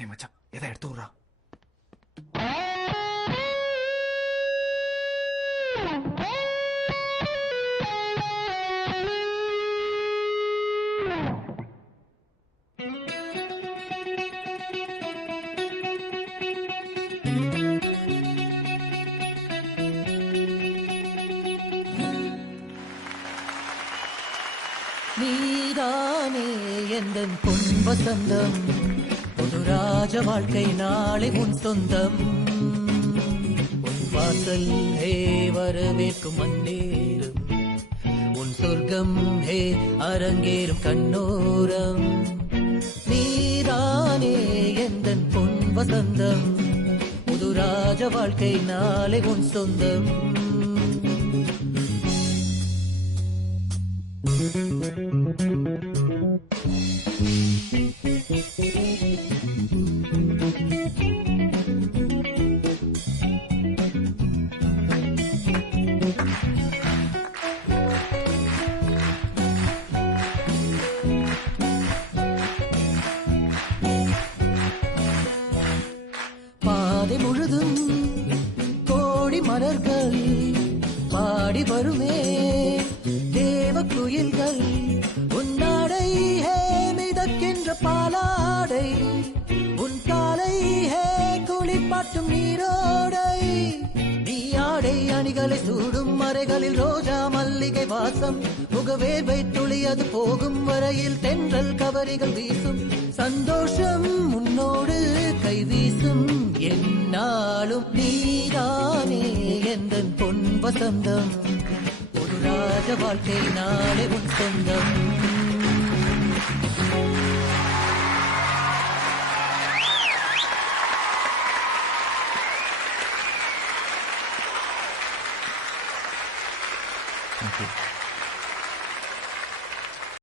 ஏய் மச்சான், எதை எடுத்து விட்றா. நீதானே எந்தன் பொன் வசந்தம், புது ராஜ வாழ்க்கை நாளை உன் சொந்தம். உன் வாசல் ஹே வரவேற்கும் மன்னேறும், உன் சொர்க்கம் ஹே அரங்கேறும் கண்ணோரம். நீதானே எந்தன் பொன் வசந்தம், புது ராஜ வாழ்க்கை நாளை உன் சொந்தம். பாதை முழுதும் கோடி மலர்கள் பாடி வருமே தேவ குயில்கள். உன்னாடை ஹே மிதக்கின்ற பாலாடை, உன் காலை ஹே குளிப்பாட்டும் நீரோடை. நீ ஆடை அணிகளை சூடும் மறைகளில் ரோஜா மல்லிகை வாசம். முகவேர்வை துளியது போகும் வரையில் தென்றல் கவரிகள் வீசும். சந்தோஷம் உன்னோடு கை வீசும் என்னாலும். நீதானே எந்தன் பொன் வசந்தம், ஒரு ராஜ வாழ்க்கை நாளை உன் சொந்தம். Thank you.